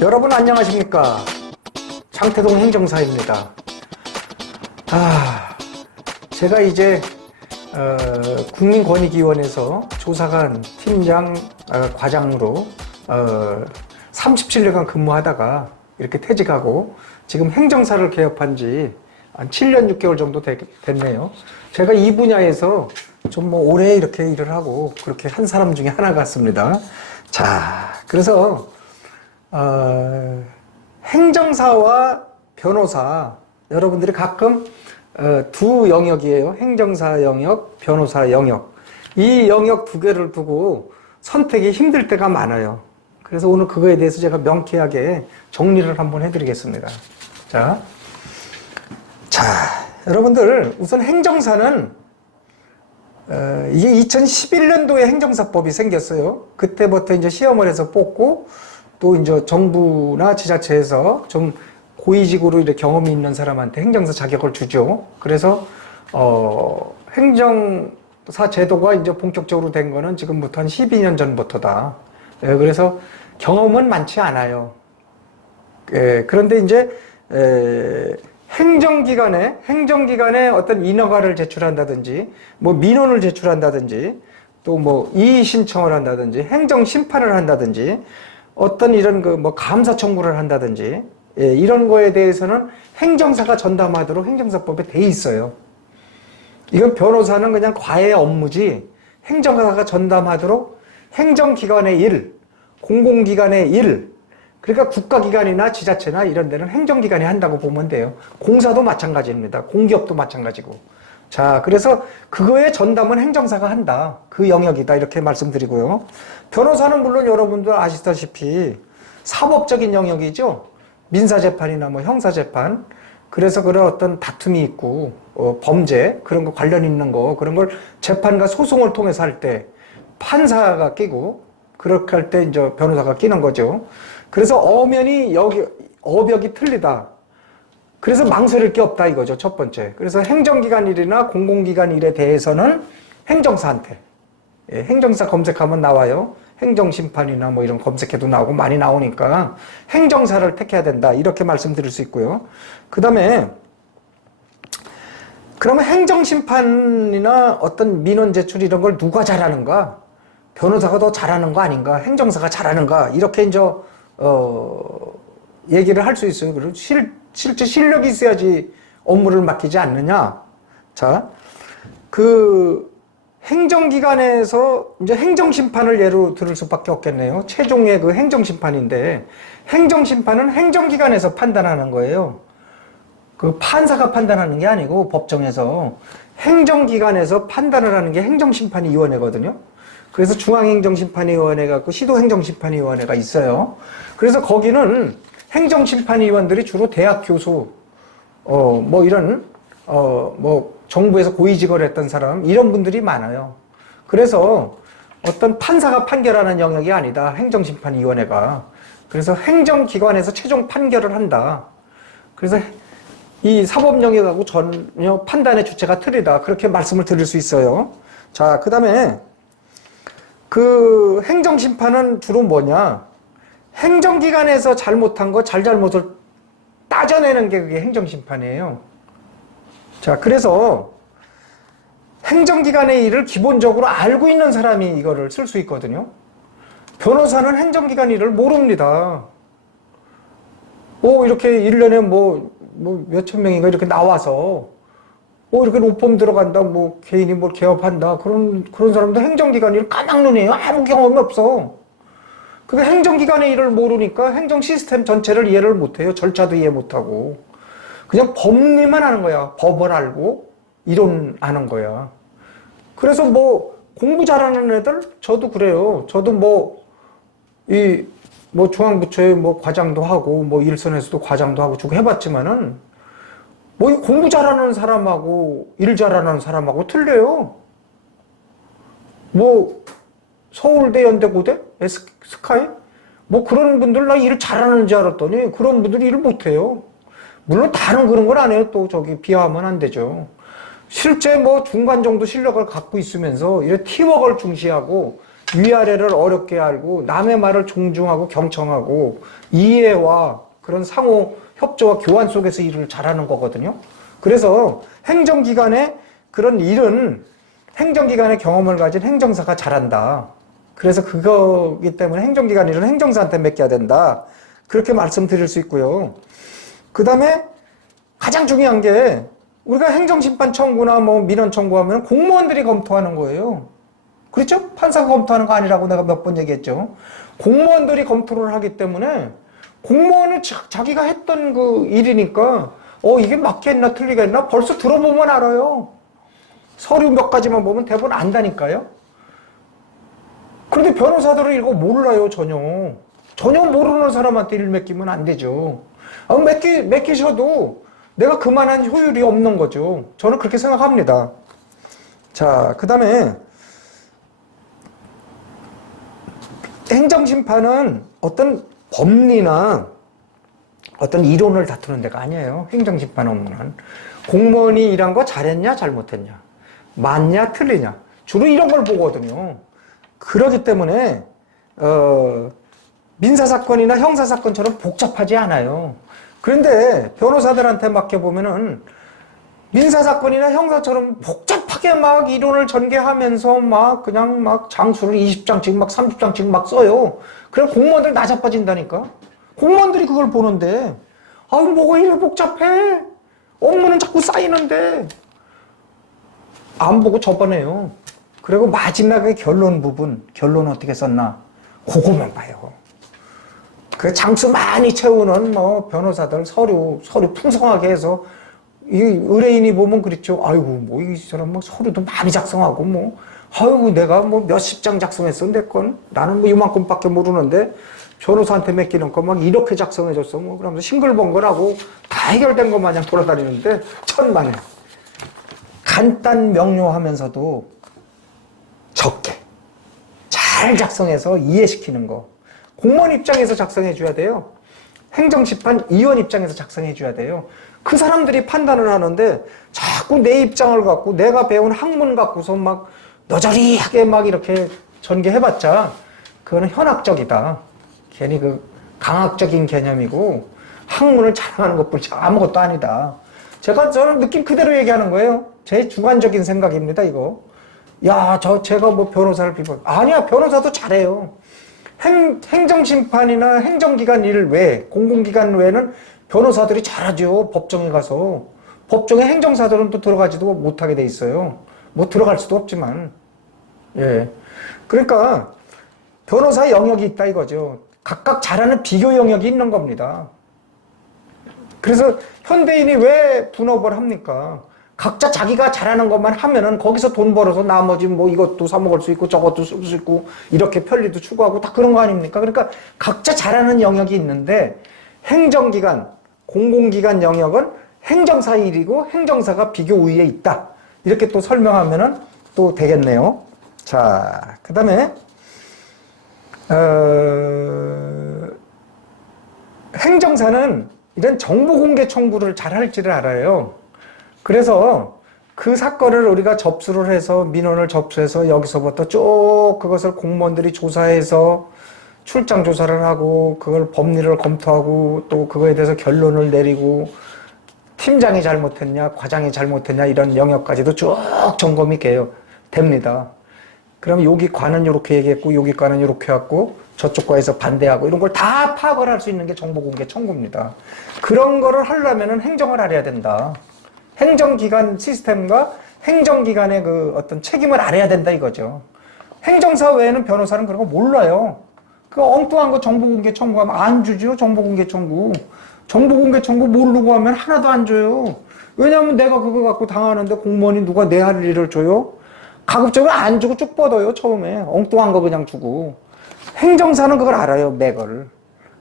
여러분 안녕하십니까? 장태동 행정사입니다. 제가 이제 국민권익위원회에서 조사관, 팀장, 과장으로 37년간 근무하다가 이렇게 퇴직하고 지금 행정사를 개업한 지 한 7년 6개월 정도 됐네요. 제가 이 분야에서 좀 뭐 오래 이렇게 일을 하고 그렇게 한 사람 중에 하나 같습니다. 자, 그래서 행정사와 변호사, 여러분들이 가끔 두 영역이에요. 행정사 영역, 변호사 영역. 이 영역 두 개를 두고 선택이 힘들 때가 많아요. 그래서 오늘 그거에 대해서 제가 명쾌하게 정리를 한번 해드리겠습니다. 자, 여러분들 우선 행정사는 이게 2011년도에 행정사법이 생겼어요. 그때부터 이제 시험을 해서 뽑고 또 이제 정부나 지자체에서 좀 고위직으로 이렇게 경험이 있는 사람한테 행정사 자격을 주죠. 그래서 행정사 제도가 이제 본격적으로 된 거는 지금부터 한 12년 전부터다. 그래서 경험은 많지 않아요. 그런데 이제 행정기관에 어떤 인허가를 제출한다든지, 뭐 민원을 제출한다든지, 또 뭐 이의 신청을 한다든지, 행정 심판을 한다든지, 어떤 이런 뭐 감사 청구를 한다든지, 이런 거에 대해서는 행정사가 전담하도록 행정사법에 돼 있어요. 이건 변호사는 그냥 과외 업무지, 행정사가 전담하도록 행정기관의 일, 공공기관의 일, 그러니까 국가기관이나 지자체나 이런 데는 행정기관이 한다고 보면 돼요. 공사도 마찬가지입니다. 공기업도 마찬가지고. 자, 그래서 그거의 전담은 행정사가 한다. 그 영역이다. 이렇게 말씀드리고요. 변호사는 물론 여러분들 아시다시피 사법적인 영역이죠. 민사재판이나 뭐 형사재판. 그래서 그런 어떤 다툼이 있고, 범죄, 그런 거 관련 있는 거, 그런 걸 재판과 소송을 통해서 할 때 판사가 끼고, 그렇게 할 때 이제 변호사가 끼는 거죠. 그래서 엄연히 어벽이 틀리다. 그래서 망설일 게 없다 이거죠. 첫 번째. 그래서 행정기관 일이나 공공기관 일에 대해서는 행정사한테. 행정사 검색하면 나와요. 행정심판이나 뭐 이런 검색해도 나오고 많이 나오니까 행정사를 택해야 된다. 이렇게 말씀드릴 수 있고요. 그 다음에 그러면 행정심판이나 어떤 민원 제출 이런 걸 누가 잘하는가? 변호사가 더 잘하는 거 아닌가? 행정사가 잘하는가? 이렇게 이제 얘기를 할 수 있어요. 그리고 실제 실력이 있어야지 업무를 맡기지 않느냐. 자, 그 행정기관에서 이제 행정심판을 예로 들을 수밖에 없겠네요. 최종의 그 행정심판인데, 행정심판은 행정기관에서 판단하는 거예요. 그 판사가 판단하는 게 아니고 법정에서 행정기관에서 판단을 하는 게 행정심판위원회거든요. 그래서 중앙행정심판위원회가 있고 시도행정심판위원회가 있어요. 그래서 거기는 행정심판위원들이 주로 대학 교수, 뭐 이런, 뭐 정부에서 고위직을 했던 사람, 이런 분들이 많아요. 그래서 어떤 판사가 판결하는 영역이 아니다. 행정심판위원회가. 그래서 행정기관에서 최종 판결을 한다. 그래서 이 사법 영역하고 전혀 판단의 주체가 틀리다. 그렇게 말씀을 드릴 수 있어요. 자, 그 다음에 그 행정심판은 주로 뭐냐? 행정기관에서 잘못한 거 잘잘못을 따져내는 게 그게 행정심판이에요. 자, 그래서 행정기관의 일을 기본적으로 알고 있는 사람이 이거를 쓸 수 있거든요. 변호사는 행정기관 일을 모릅니다. 이렇게 1년에 몇천 명인가 이렇게 나와서 이렇게 로펌 들어간다, 개인이 뭘 개업한다, 그런 사람도 행정기관 일 까막눈이에요. 아무 경험이 없어. 그게 행정기관의 일을 모르니까 행정 시스템 전체를 이해를 못해요. 절차도 이해 못하고. 그냥 법리만 하는 거야. 법을 알고, 이론 아는 거야. 그래서 공부 잘하는 애들, 저도 그래요. 저도 중앙부처에 과장도 하고, 일선에서도 과장도 하고 쭉 해봤지만은, 공부 잘하는 사람하고 일 잘하는 사람하고 틀려요. 서울대, 연대고대, 스카이? 그런 분들 나 일 잘하는 줄 알았더니 그런 분들이 일을 못해요. 물론 다른 그런 걸 안 해요. 또 비하하면 안 되죠. 실제 중간 정도 실력을 갖고 있으면서 이런 팀워크를 중시하고 위아래를 어렵게 알고 남의 말을 존중하고 경청하고 이해와 그런 상호 협조와 교환 속에서 일을 잘하는 거거든요. 그래서 행정기관의 그런 일은 행정기관의 경험을 가진 행정사가 잘한다. 그래서 그거기 때문에 행정기관 일은 행정사한테 맡겨야 된다. 그렇게 말씀드릴 수 있고요. 그 다음에 가장 중요한 게 우리가 행정심판 청구나 뭐 민원 청구하면 공무원들이 검토하는 거예요. 그렇죠? 판사가 검토하는 거 아니라고 내가 몇 번 얘기했죠. 공무원들이 검토를 하기 때문에 공무원은 자기가 했던 그 일이니까 이게 맞겠나 틀리겠나 벌써 들어보면 알아요. 서류 몇 가지만 보면 대부분 안다니까요. 그런데 변호사들은 이거 몰라요. 전혀 모르는 사람한테 일 맡기면 안 되죠. 맡기셔도 내가 그만한 효율이 없는 거죠. 저는 그렇게 생각합니다. 자, 그 다음에 행정심판은 어떤 법리나 어떤 이론을 다투는 데가 아니에요. 행정심판 업무는. 공무원이 일한 거 잘했냐 잘못했냐, 맞냐 틀리냐, 주로 이런 걸 보거든요. 그렇기 때문에 민사사건이나 형사사건처럼 복잡하지 않아요. 그런데 변호사들한테 맡겨보면은 민사사건이나 형사처럼 복잡하게 막 이론을 전개하면서 막 그냥 막 장수를 20장씩 막 30장씩 막 써요. 그래 공무원들 나자빠진다니까. 공무원들이 그걸 보는데 뭐가 이래 복잡해. 업무는 자꾸 쌓이는데 안 보고 접어내요. 그리고 마지막에 결론 부분, 결론 어떻게 썼나 그거만 봐요. 그 장수 많이 채우는 뭐 변호사들 서류 풍성하게 해서 이 의뢰인이 보면 그렇죠. 아이고 뭐 이 사람 뭐 서류도 많이 작성하고 뭐 아이고 내가 뭐 몇십 장 작성했어. 내 건 나는 뭐 이만큼밖에 모르는데 변호사한테 맡기는 거 막 이렇게 작성해줬어. 뭐 그러면서 싱글벙글하고 다 해결된 것 마냥 돌아다니는데 천만에 간단 명료하면서도 적게 잘 작성해서 이해시키는 거. 공무원 입장에서 작성해 줘야 돼요. 행정심판 위원 입장에서 작성해 줘야 돼요. 그 사람들이 판단을 하는데 자꾸 내 입장을 갖고 내가 배운 학문 갖고서 막 너저리하게 막 이렇게 전개해봤자 그거는 현학적이다. 괜히 그 강학적인 개념이고 학문을 자랑하는 것뿐이지 아무것도 아니다. 저는 느낌 그대로 얘기하는 거예요. 제 주관적인 생각입니다, 이거. 제가 뭐 변호사를 비판. 아니야, 변호사도 잘해요. 행정심판이나 행정기관 일 외에, 공공기관 외에는 변호사들이 잘하죠. 법정에 가서. 법정에 행정사들은 또 들어가지도 못하게 돼 있어요. 뭐 들어갈 수도 없지만. 예. 그러니까 변호사 영역이 있다 이거죠. 각각 잘하는 비교 영역이 있는 겁니다. 그래서 현대인이 왜 분업을 합니까? 각자 자기가 잘하는 것만 하면은 거기서 돈 벌어서 나머지 뭐 이것도 사 먹을 수 있고 저것도 쓸 수 있고 이렇게 편리도 추구하고 다 그런 거 아닙니까? 그러니까 각자 잘하는 영역이 있는데 행정기관, 공공기관 영역은 행정사 일이고 행정사가 비교 우위에 있다. 이렇게 또 설명하면은 또 되겠네요. 자, 그 다음에 행정사는 이런 정보공개 청구를 잘 할지를 알아요. 그래서 그 사건을 우리가 접수를 해서 민원을 접수해서 여기서부터 쭉 그것을 공무원들이 조사해서 출장 조사를 하고 그걸 법리를 검토하고 또 그거에 대해서 결론을 내리고 팀장이 잘못했냐 과장이 잘못했냐 이런 영역까지도 쭉 점검이 됩니다. 그럼 여기 과는 이렇게 얘기했고 여기 과는 이렇게 했고 저쪽 과에서 반대하고 이런 걸 다 파악을 할 수 있는 게 정보공개 청구입니다. 그런 거를 하려면 행정을 알아야 된다. 행정기관 시스템과 행정기관의 그 어떤 책임을 알아야 된다 이거죠. 행정사 외에는 변호사는 그런 거 몰라요. 그 엉뚱한 거 정보공개 청구하면 안 주죠. 정보공개 청구. 정보공개 청구 모르고 하면 하나도 안 줘요. 왜냐하면 내가 그거 갖고 당하는데 공무원이 누가 내 할 일을 줘요? 가급적이면 안 주고 쭉 뻗어요. 처음에 엉뚱한 거 그냥 주고. 행정사는 그걸 알아요. 맥을.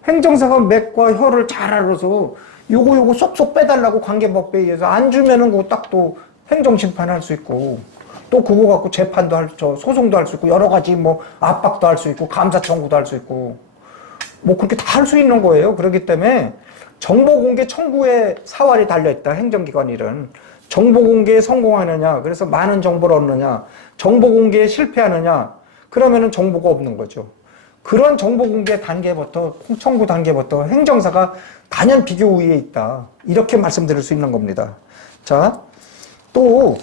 행정사가 맥과 혀를 잘 알아서 요거 쏙쏙 빼달라고 관계법에 의해서 안 주면은 그거 딱 또 행정심판 할 수 있고 또 그거 갖고 재판도 소송도 할 수 있고 여러 가지 뭐 압박도 할 수 있고 감사 청구도 할 수 있고 뭐 그렇게 다 할 수 있는 거예요. 그렇기 때문에 정보공개 청구에 사활이 달려있다. 행정기관 일은. 정보공개에 성공하느냐, 그래서 많은 정보를 얻느냐, 정보공개에 실패하느냐, 그러면은 정보가 없는 거죠. 그런 정보 공개 단계부터, 청구 단계부터 행정사가 단연 비교 우위에 있다. 이렇게 말씀드릴 수 있는 겁니다. 자, 또,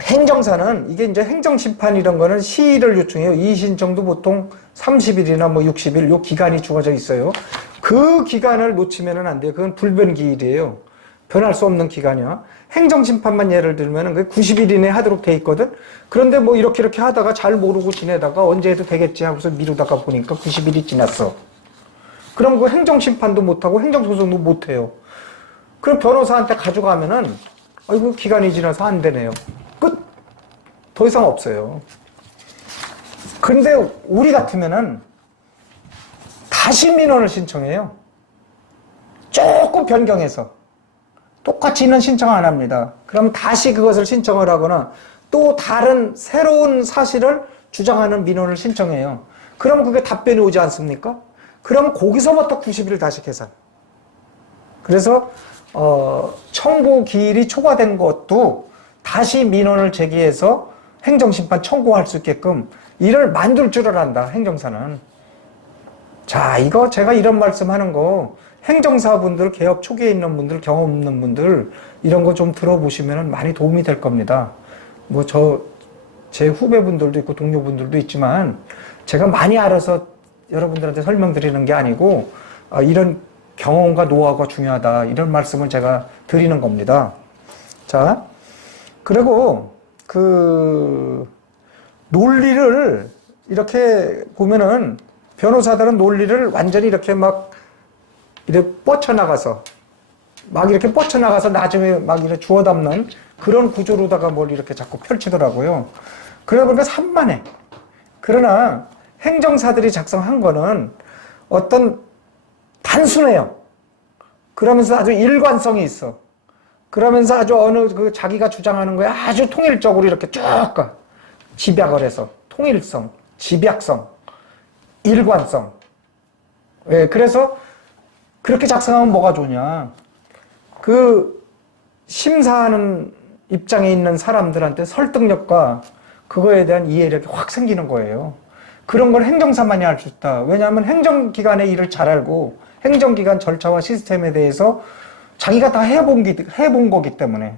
행정사는, 이게 이제 행정심판 이런 거는 시일을 요청해요. 이의신청도 보통 30일이나 뭐 60일, 요 기간이 주어져 있어요. 그 기간을 놓치면은 안 돼요. 그건 불변기일이에요. 변할 수 없는 기간이야. 행정심판만 예를 들면은 그 90일 이내에 하도록 돼 있거든? 그런데 뭐 이렇게 하다가 잘 모르고 지내다가 언제 해도 되겠지 하고서 미루다가 보니까 90일이 지났어. 그럼 그 행정심판도 못하고 행정소송도 못해요. 그럼 변호사한테 가져가면은, 아이고, 기간이 지나서 안 되네요. 끝! 더 이상 없어요. 근데 우리 같으면은 다시 민원을 신청해요. 조금 변경해서. 똑같이 있는 신청 안 합니다. 그럼 다시 그것을 신청을 하거나 또 다른 새로운 사실을 주장하는 민원을 신청해요. 그럼 그게 답변이 오지 않습니까? 그럼 거기서부터 90일 다시 계산. 그래서 청구 기일이 초과된 것도 다시 민원을 제기해서 행정심판 청구할 수 있게끔 이를 만들 줄 알았다, 행정사는. 자, 이거 제가 이런 말씀하는 거 행정사분들, 개업 초기에 있는 분들, 경험 없는 분들 이런 거 좀 들어보시면 많이 도움이 될 겁니다. 뭐 제 후배분들도 있고 동료분들도 있지만 제가 많이 알아서 여러분들한테 설명드리는 게 아니고 이런 경험과 노하우가 중요하다 이런 말씀을 제가 드리는 겁니다. 자, 그리고 논리를 이렇게 보면은 변호사들은 논리를 완전히 이렇게 이렇게 뻗쳐나가서 나중에 막 이렇게 주워 담는 그런 구조로다가 뭘 이렇게 자꾸 펼치더라고요. 그러다 보니까 산만해. 그러나 행정사들이 작성한 거는 어떤 단순해요. 그러면서 아주 일관성이 있어. 그러면서 아주 자기가 주장하는 거에 아주 통일적으로 이렇게 쭉 가. 집약을 해서. 통일성, 집약성, 일관성. 예, 그래서 그렇게 작성하면 뭐가 좋냐. 심사하는 입장에 있는 사람들한테 설득력과 그거에 대한 이해력이 확 생기는 거예요. 그런 걸 행정사만이 할 수 있다. 왜냐하면 행정기관의 일을 잘 알고 행정기관 절차와 시스템에 대해서 자기가 다 해본 거기 때문에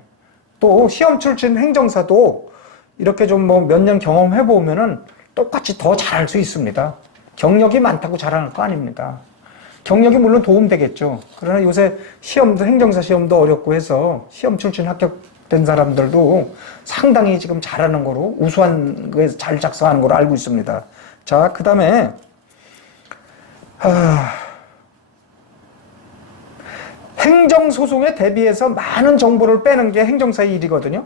또 시험 출신 행정사도 이렇게 좀 몇 년 경험해보면은 똑같이 더 잘할 수 있습니다. 경력이 많다고 잘하는 거 아닙니다. 경력이 물론 도움되겠죠. 그러나 요새 행정사 시험도 어렵고 해서 시험 출신 합격된 사람들도 상당히 지금 잘하는 거로 우수한 거에서 잘 작성하는 거로 알고 있습니다. 자, 그 다음에 행정소송에 대비해서 많은 정보를 빼는 게 행정사의 일이거든요.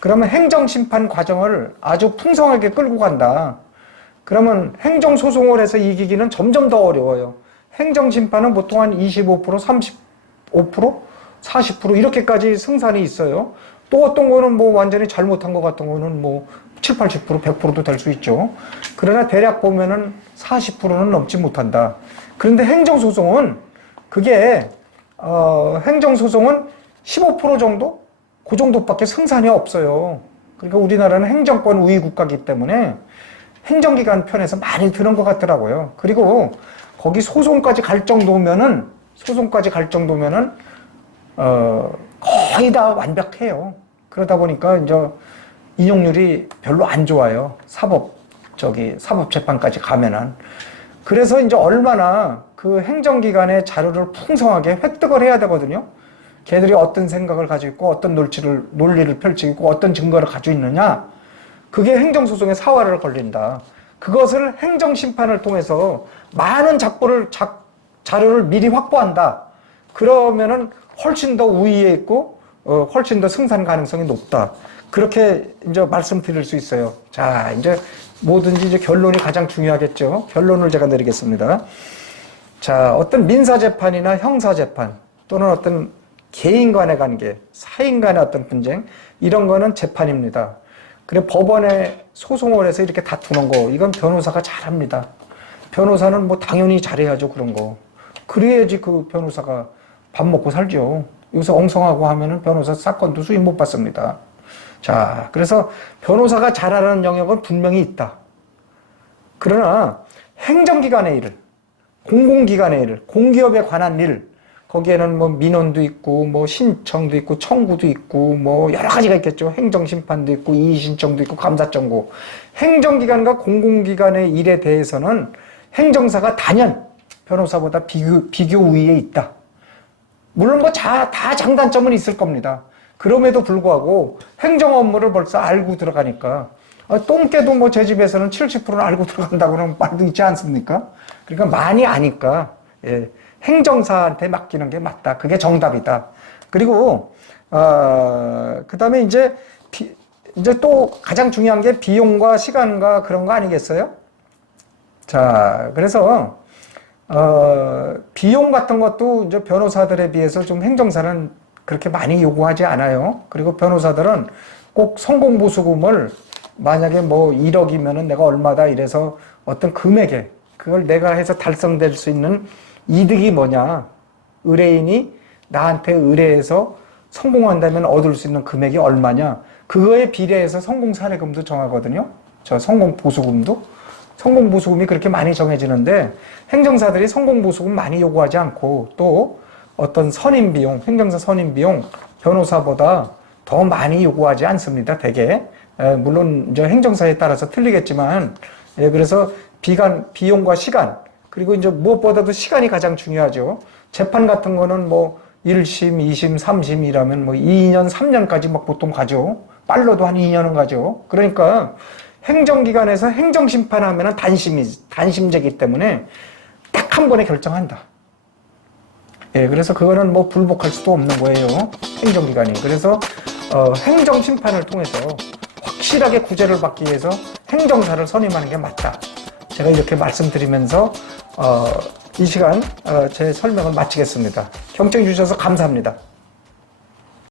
그러면 행정심판 과정을 아주 풍성하게 끌고 간다. 그러면 행정소송을 해서 이기기는 점점 더 어려워요. 행정심판은 보통 한 25%, 35%, 40% 이렇게까지 승산이 있어요. 또 어떤 거는 뭐 완전히 잘못한 것 같은 거는 뭐 7, 80%, 100%도 될 수 있죠. 그러나 대략 보면은 40%는 넘지 못한다. 그런데 행정소송은 행정소송은 15% 정도? 그 정도밖에 승산이 없어요. 그러니까 우리나라는 행정권 우위 국가이기 때문에 행정기관 편에서 많이 드는 것 같더라고요. 그리고 거기 소송까지 갈 정도면은 거의 다 완벽해요. 그러다 보니까 이제 인용률이 별로 안 좋아요. 사법재판까지 가면은. 그래서 이제 얼마나 그 행정기관의 자료를 풍성하게 획득을 해야 되거든요. 걔들이 어떤 생각을 가지고 있고, 어떤 논리를 펼치고 있고, 어떤 증거를 가지고 있느냐. 그게 행정소송의 사활을 걸린다. 그것을 행정심판을 통해서 많은 자료를 미리 확보한다. 그러면은 훨씬 더 우위에 있고, 훨씬 더 승산 가능성이 높다. 그렇게 이제 말씀드릴 수 있어요. 자, 이제 뭐든지 이제 결론이 가장 중요하겠죠. 결론을 제가 내리겠습니다. 자, 어떤 민사재판이나 형사재판 또는 어떤 개인 간의 관계, 사인 간의 어떤 분쟁, 이런 거는 재판입니다. 그래, 법원에 소송을 해서 이렇게 다투는 거, 이건 변호사가 잘합니다. 변호사는 뭐 당연히 잘해야죠, 그런 거. 그래야지 그 변호사가 밥 먹고 살죠. 요새 엉성하고 하면은 변호사 사건도 수입 못 받습니다. 자, 그래서 변호사가 잘하는 영역은 분명히 있다. 그러나 행정기관의 일을, 공공기관의 일을, 공기업에 관한 일, 거기에는 뭐 민원도 있고, 뭐 신청도 있고, 청구도 있고, 뭐 여러 가지가 있겠죠. 행정심판도 있고, 이의신청도 있고, 감사청구. 행정기관과 공공기관의 일에 대해서는 행정사가 단연 변호사보다 비교 우위에 있다. 물론 뭐 다 장단점은 있을 겁니다. 그럼에도 불구하고 행정 업무를 벌써 알고 들어가니까 똥개도 뭐 제 집에서는 70%는 알고 들어간다고 그러면 말도 있지 않습니까? 그러니까 많이 아니까 예, 행정사한테 맡기는 게 맞다. 그게 정답이다. 그리고 그다음에 이제 또 가장 중요한 게 비용과 시간과 그런 거 아니겠어요? 자, 그래서 비용 같은 것도 이제 변호사들에 비해서 좀 행정사는 그렇게 많이 요구하지 않아요. 그리고 변호사들은 꼭 성공보수금을 만약에 뭐 1억이면은 내가 얼마다 이래서 어떤 금액에 그걸 내가 해서 달성될 수 있는 이득이 뭐냐. 의뢰인이 나한테 의뢰해서 성공한다면 얻을 수 있는 금액이 얼마냐. 그거에 비례해서 성공 사례금도 정하거든요. 저 성공 보수금도. 성공 보수금이 그렇게 많이 정해지는데 행정사들이 성공 보수금 많이 요구하지 않고 또 어떤 선임 비용, 행정사 선임 비용 변호사보다 더 많이 요구하지 않습니다. 대개. 물론 이제 행정사에 따라서 틀리겠지만 그래서 비용과 시간 그리고 이제 무엇보다도 시간이 가장 중요하죠. 재판 같은 거는 뭐 1심, 2심, 3심이라면 뭐 2년, 3년까지 막 보통 가죠. 빨라도 한 2년은 가죠. 그러니까 행정기관에서 행정심판하면 단심제이기 때문에 딱 한 번에 결정한다. 예, 그래서 그거는 뭐 불복할 수도 없는 거예요. 행정기관이. 그래서 행정심판을 통해서 확실하게 구제를 받기 위해서 행정사를 선임하는 게 맞다. 제가 이렇게 말씀드리면서 이 시간 제 설명을 마치겠습니다. 경청해 주셔서 감사합니다.